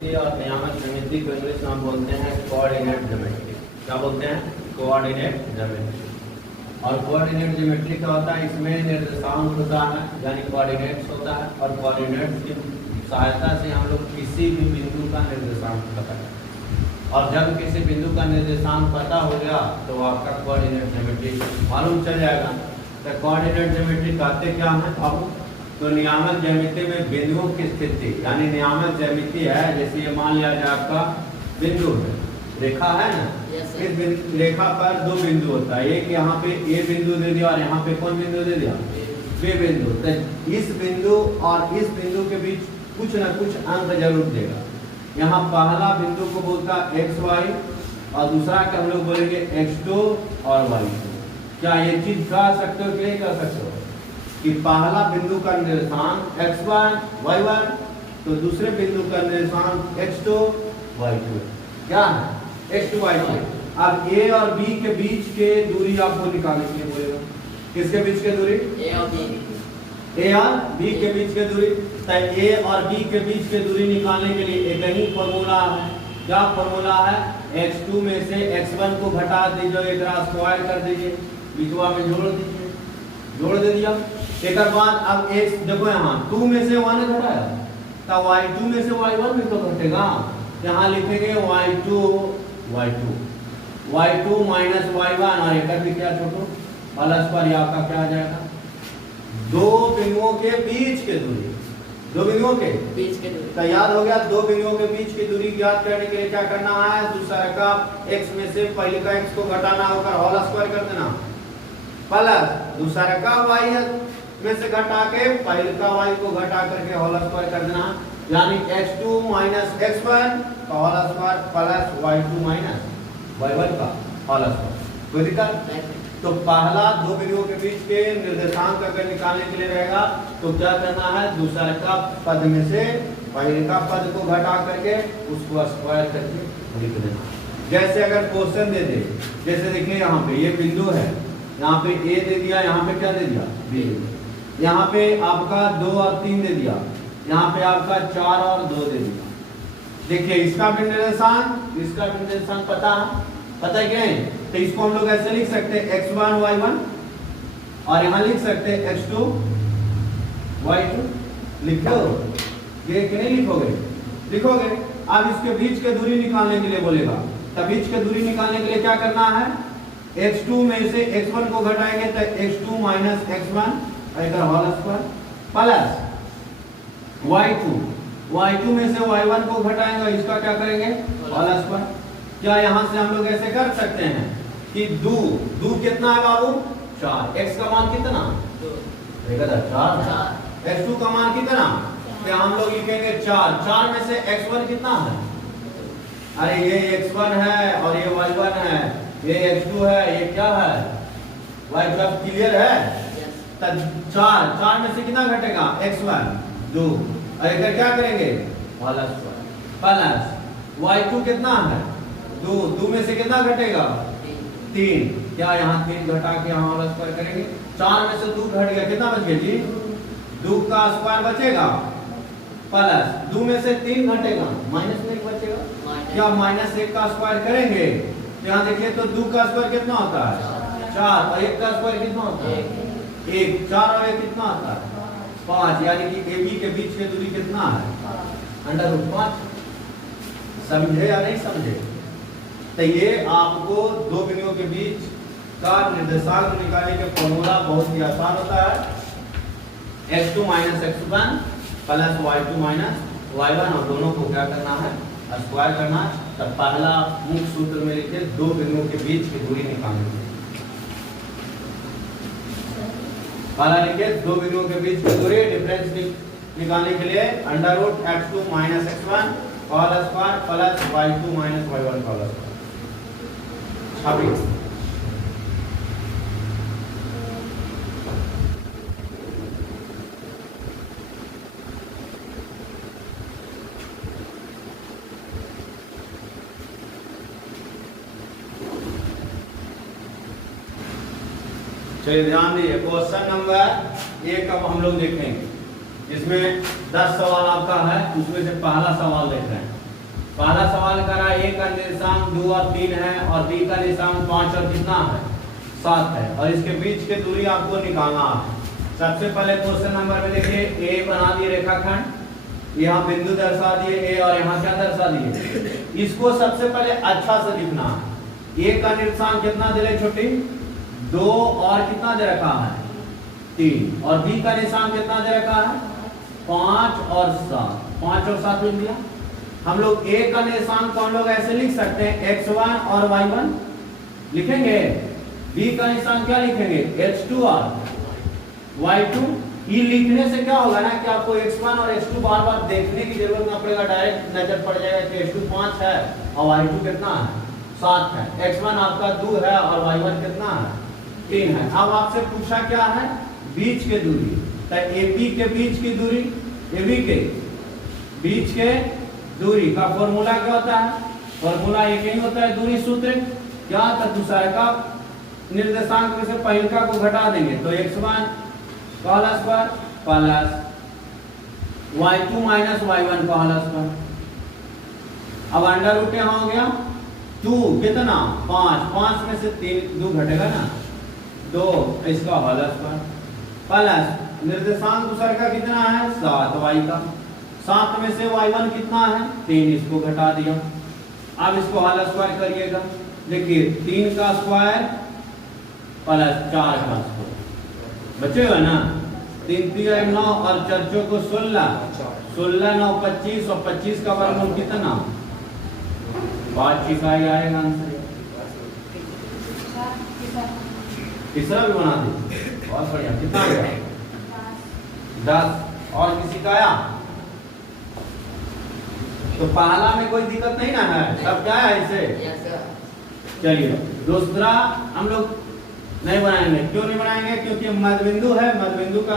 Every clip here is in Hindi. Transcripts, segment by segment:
और नियामक ज्योमेट्री को इंग्लिश में हम बोलते हैं कोऑर्डिनेट ज्योमेट्री। क्या बोलते हैं? Coordinate geometry. और कोऑर्डिनेट ज्योमेट्री क्या होता है? इसमें निर्देशांक होता है, यानी कोऑर्डिनेट्स होता है, और कोऑर्डिनेट्स की सहायता से हम लोग किसी भी बिंदु का निर्देशांक पता करते हैं। और जब किसी बिंदु का निर्देशांक पता हो गया तो आपका कोऑर्डिनेट ज्योमेट्री मालूम चल जाएगा। तो कोऑर्डिनेट ज्योमेट्री कहते क्या है? अब तो नियामक ज्यामिति में बिंदुओं की स्थिति, यानी नियामक ज्यामिति है, जैसे ये मान लिया जाए आपका बिंदु है, रेखा है ना। इस रेखा पर दो बिंदु होता है, एक यहाँ पे ए बिंदु दे दिया और यहाँ पे कौन बिंदु दे दिया? बी बिंदु। तो इस बिंदु और इस बिंदु के बीच कुछ न कुछ अंक जरूर देगा। यहाँ पहला बिंदु को बोलता है एक्स वाई, और दूसरा का हम लोग बोलेंगे x2 और y2। क्या ये चीज कह सकते हो कि नहीं कह सकते हो कि पहला बिंदु का निर्देशांक x1 y1, तो दूसरे बिंदु का निर्देशांक x2 y2 क्या है? x2 y2। अब a और b के बीच के दूरी आपको निकालने के लिए बोलेगा। किसके बीच के दूरी? a और b के बीच के दूरी। तो a और b के बीच के दूरी निकालने के लिए एक ही फॉर्मूला है। क्या फॉर्मूला है? x2 में से x1 को घटा दीजिए, एक स्क्वायर कर दीजिए, बीचवा में जोड़ दीजिए, जोड़ दे दिया। एक बाद अब x देखो यहाँ 2 में से 1 घटाया, तो y2 में से y1 भी तो घटेगा। यहाँ लिखेंगे y2 माइनस y1, और एक भी क्या छोटो प्लस पर आपका क्या आ जाएगा? दो बिंदुओं के बीच के दूरी, दो बिंदुओं के बीच के दूरी। तो याद हो गया, दो बिंदुओं के बीच की दूरी ज्ञात करने के लिए क्या करना है? दूसरा का x में से पहले का x को घटाना होकर होल स्क्वायर कर देना, प्लस दूसरा का y में से घटा के पहले का y को घटा करके होल स्क्वायर कर देना, यानी x2 माइनस x1 का whole square plus y2 minus y1 का होल स्क्वायर। कोई दिक्कत? तो पहला दो बिंदुओं के बीच के निर्देशांक अगर निकालने के लिए रहेगा तो क्या करना है? दूसरा का पद में से पहले का पद को घटा करके उसको स्क्वायर करके लिख देना। जैसे अगर क्वेश्चन दे दे, जैसे देखिए यहाँ पे ये बिंदु है, यहाँ पे a दे दिया, यहाँ पे क्या दे दिया? b। यहाँ पे आपका 2 और 3 दे दिया, यहाँ पे आपका 4 और 2 दे दिया। देखिए इसका भी निर्देशांक पता है क्या है? तो इसको हम लोग ऐसे लिख सकते हैं x1 y1, और यहाँ लिख सकते हैं x2 y2। लिखो ये कि नहीं लिखोगे? लिखोगे। अब इसके बीच के दूरी निकालने के लिए बोलेगा, तब बीच के दूरी निकालने के लिए क्या करना है? x2 में से x1 को घटाएंगे तो x2 minus x1 whole square plus y2 में से y1 को घटाएंगे, इसका क्या करेंगे? Whole square. क्या यहाँ से हम लोग ऐसे कर सकते हैं कि दो कितना है बाबू? 4। x का मान कितना? 4। x2 का मान कितना? क्या हम लोग लिखेंगे 4 में से x1 कितना है? अरे ये x1 है और ये y1 है, ये x2 है, ये क्या है? y2। क्लियर है? तो 4 में से कितना घटेगा? x1 2, और इधर क्या करेंगे? होल स्क्वायर प्लस y2 कितना है? 2 में से कितना घटेगा? 3। क्या यहाँ 3 घटा के यहाँ होल स्क्वायर करेंगे? 4 में से 2 घट गया, कितना बच गया जी? 2 का स्क्वायर बचेगा, प्लस 2 में से 3 घटेगा, माइनस 1 बचेगा। क्या माइनस 1 का स्क्वायर करेंगे? यहाँ देखिए तो 2 का स्क्वायर कितना होता है? 4, और 1 का स्क्वायर कितना होता है? 1। 4 और 1 कितना होता है? 5। यानी कि AB के बीच की दूरी कितना है? √5। समझे या नहीं समझे? तो ये आपको दो बिंदुओं के बीच का निर्देशांक निकालने के फॉर्मूला बहुत ही आसान होता है। x2 minus x1 plus y2 minus y1, और दोनों को क्या करना है? स्क्वायर करना है। तब पहला मुख्य सूत्र में लिखे दो बिंदुओं के बीच की दूरी निकालने के लिए। पहला लिखे दो बिंदुओं के बीच की दूरी, डिफरेंस निकालने के लिए √x2 minus x1 whole square plus y2 minus y1 whole square. चलिए ध्यान दीजिए, क्वेश्चन नंबर 1 अब हम लोग देखेंगे, इसमें 10 सवाल आपका है, उसमें से पहला सवाल देख रहे हैं। पहला सवाल करा ए का निर्देशांक 2 और 3 है और बी का निर्देशांक 5 और कितना है 7 है और इसके बीच की दूरी आपको निकालना है। सबसे पहले क्वेश्चन नंबर में देखिए ए बना दिए रेखाखंड, यहाँ बिंदु दर्शा दिए ए और यहाँ क्या दर्शा दिए। इसको सबसे पहले अच्छा से लिखना है। ए का निर्देशांक कितना दे रहे छोटी 2 और कितना दे रखा है 3 और बी का निर्देशांक कितना दे रखा है 5 और 7। 5 और 7 लिख दिया। हम लोग ए का निर्देशांक को हम लोग ऐसे लिख सकते हैं x1 और y1 लिखेंगे। बी का निर्देशांक क्या लिखेंगे x2 और y2। ये लिखने से क्या होगा ना कि आपको x1 और x2 बार बार देखने की जरूरत ना पड़ेगा, डायरेक्ट नजर पड़ जाएगा कि x2 5 है और y2 कितना है 7 है। x1 आपका 2 है और y1 कितना है 3 है। अब आपसे पूछा क्या है बीच के दूरी, तो AB के बीच की दूरी, AB के बीच के दूरी का फॉर्मूला क्या होता है, फॉर्मूला एक ही होता है दूरी सूत्र। क्या दूसरा का निर्देशांक में से पहलका को घटा देंगे तो x1 का whole square plus y2 minus y1 का होल स्क्वायर। अब अंडर रूट यहाँ हो गया 2 कितना 5 में से 2 घटेगा ना 2 इसका होल स्क्वायर प्लस निर्देशांक दूसरा का कितना है 7 y का 7 में से y1 कितना है 3 इसको घटा दिया। अब इसको होल स्क्वायर करिएगा। देखिए 3 का स्क्वायर प्लस 4 का स्क्वायर बचेगा ना 3 3 9 और 4 को 16 16 9 25 और 25 का वर्गमूल कितना 5 इकाई आएगा आंसर। तीसरा भी बना दे बहुत बढ़िया। कितना आएगा 10 और किसी का आया तो पहला में कोई दिक्कत नहीं ना है, सब क्या है इसे। चलिए दूसरा हम लोग नहीं बनाएंगे। क्यों नहीं बनाएंगे क्योंकि मध्यबिंदु है, मध्यबिंदु का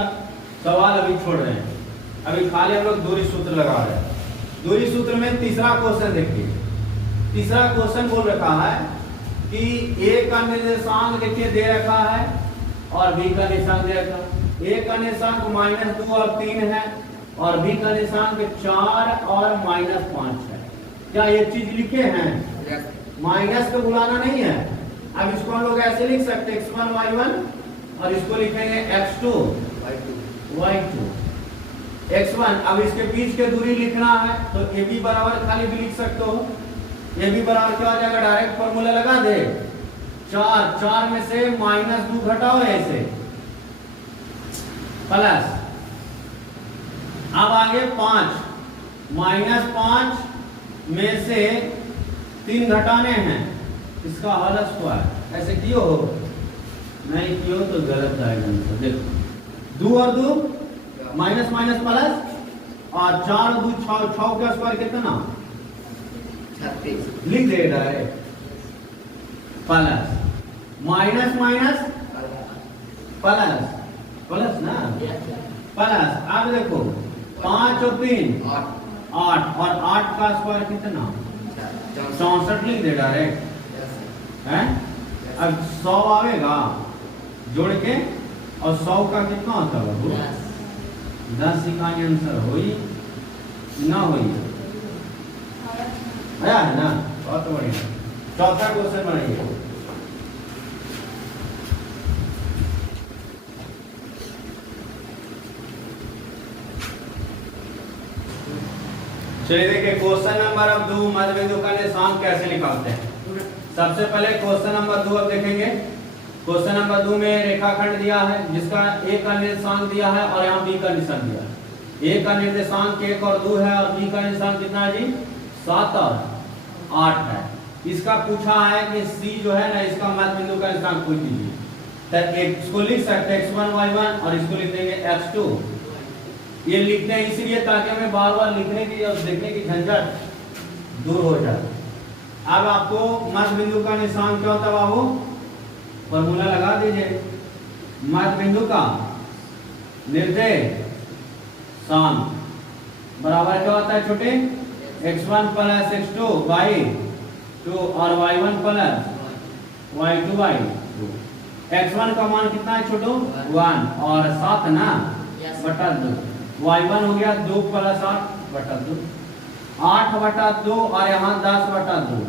सवाल अभी छोड़ रहे हैं, अभी खाली हम लोग दूरी सूत्र लगा रहे हैं। दूरी सूत्र में तीसरा क्वेश्चन देखिए। तीसरा क्वेश्चन बोल रखा है कि ए का निर्देशांक देखिए दे रखा है और बी का निर्देशांक दे रखा है। ए का निर्देशांक -2 और 3 है और बी का निर्देशांक 4 और -5 है। क्या ये चीज लिखे हैं माइनस को बुलाना नहीं है। अब इसको हम लोग ऐसे लिख सकते हैं x1 y1 और इसको लिखेंगे x2 y2 x1। अब इसके बीच के दूरी लिखना है तो AB बराबर खाली भी लिख सकते हो। AB बराबर क्या हो जाएगा डायरेक्ट फॉर्मूला लगा दे 4 में से -2 घटाओ ऐसे प्लस अब आगे 5 -5 में से 3 घटाने हैं इसका होल स्क्वायर। ऐसे कियो हो नहीं कियो तो गलत आएगा आंसर। देखो 2 और 2 माइनस माइनस प्लस और 4 2 6 का स्क्वायर कितना 36 लिख दे direct plus minus minus plus plus ना प्लस। अब देखो 5 और 3 8 और 8 का स्क्वायर कितना 64 लिख दे डायरेक्ट है। अब 100 आवेगा जोड़ के और 100 का कितना होता है 10 इकाई आंसर होई ना होई आया है ना। बहुत बढ़िया। चौथा क्वेश्चन बनाइए। चलिए देखिए क्वेश्चन नंबर अब 2 मध्यबिंदु का निर्देशांक कैसे निकालते हैं। सबसे पहले क्वेश्चन नंबर 2 अब देखेंगे। क्वेश्चन नंबर 2 में रेखाखंड दिया है जिसका ए का निर्देशांक दिया है और यहाँ बी का निर्देशांक दिया है। ए का निर्देशांक 1 और 2 है और बी का निर्देशांक कितना है जी 7 और 8 है। इसका पूछा है कि सी जो है ना इसका मध्यबिंदु का निर्देशांक पूछ लीजिए। तो इसको लिख सकते हैं x1 y1 और इसको लिख देंगे x2। ये लिखते हैं इसलिए ताकि हमें बार बार लिखने की और देखने की झंझट दूर हो जाए। अब आपको मध्यबिंदु का निशान क्या होता है बाबू फॉर्मूला लगा दीजिए। मध्यबिंदु का निर्देशांक बराबर क्या होता है छोटे x1 प्लस x2 y2 और y1 plus y2 y2। x1 का मान कितना है छोटो 1 और 7 ना बटा 2। y1 हो गया 2 प्लस 8 बटा 2। 8/2 और यहाँ 10/2।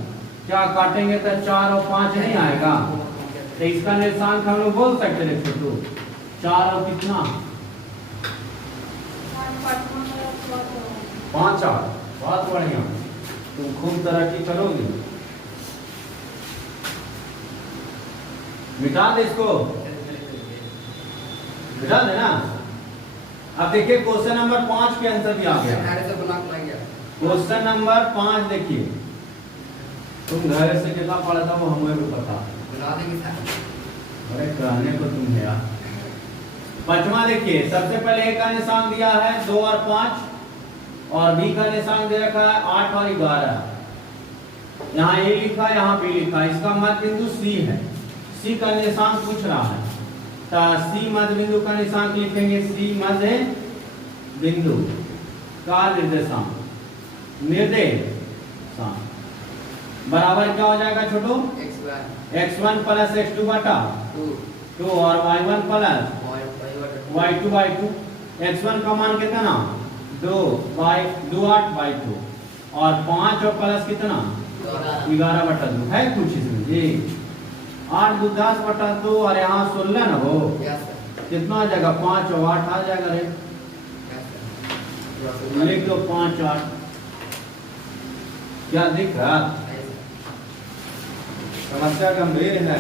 क्या काटेंगे तो 4 और 5 नहीं आएगा, तो इसका निर्देशांक हम लोग बोल सकते हैं छोटू 4 और कितना 5 8। बहुत बढ़िया, तुम खूब तरक्की करोगे। मिटा दे इसको, मिटा देना। अब देखिए क्वेश्चन नंबर 5 के आंसर भी आ गया। क्वेश्चन नंबर 5 देखिए, तुम घर से कितना पढ़ा था वो हमें भी पता। अरे कहने को तुम है यार। 5वां देखिए, सबसे पहले ए का निशान दिया है 2 और 5 और बी का निशान दे रखा है 8 और 11। यहाँ ए लिखा, यहाँ बी लिखा, इसका मध्य बिंदु सी है। सी का निशान पूछ रहा है, तो सी मध्य बिंदु का निशान लिखेंगे। सी मध्य बिंदु का निर्देशांक बराबर क्या हो जाएगा छोटू, x1 प्लस x2 बटा 2 और y1 प्लस y2/2। x1 का मान कितना 2 8/2 और 5 और प्लस कितना 11/2 है कुछ इसमें जी। 8 2 10/2 और यहाँ 16 ना हो, कितना आ जाएगा 5 और 8 आ जाएगा रे, लिख दो 5 8। क्या दिख रहा, समस्या गंभीर है।